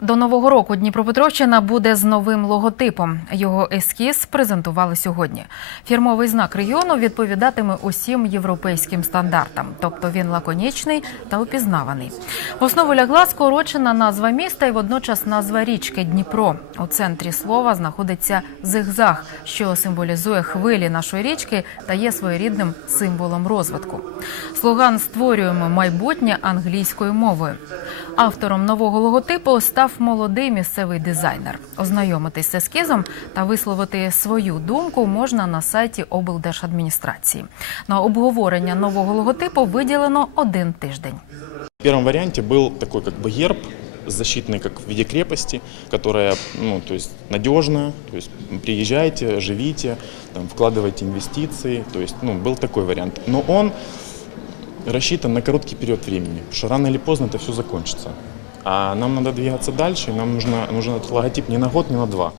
До нового року Дніпропетровщина буде з новим логотипом. Його ескіз презентували сьогодні. Фірмовий знак регіону відповідатиме усім європейським стандартам, тобто він лаконічний та упізнаваний. В основу лягла скорочена назва міста і водночас назва річки Дніпро. У центрі слова знаходиться зигзаг, що символізує хвилі нашої річки та є своєрідним символом розвитку. Слоган створюємо майбутнє англійською мовою. Автором нового логотипу став молодий місцевий дизайнер. Ознайомитись з ескізом та висловити свою думку можна на сайті облдержадміністрації. На обговорення нового логотипу виділено один тиждень. В первом варианте был такой как бы герб, защитный как в виде крепости, которая, ну, то есть надежная, то есть приезжайте, живите, там, вкладывайте инвестиции, то есть, ну, был такой вариант. Но он рассчитан на короткий период времени, потому что рано или поздно это все закончится. А нам надо двигаться дальше, и нам нужно, нужен этот логотип не на год, не на два.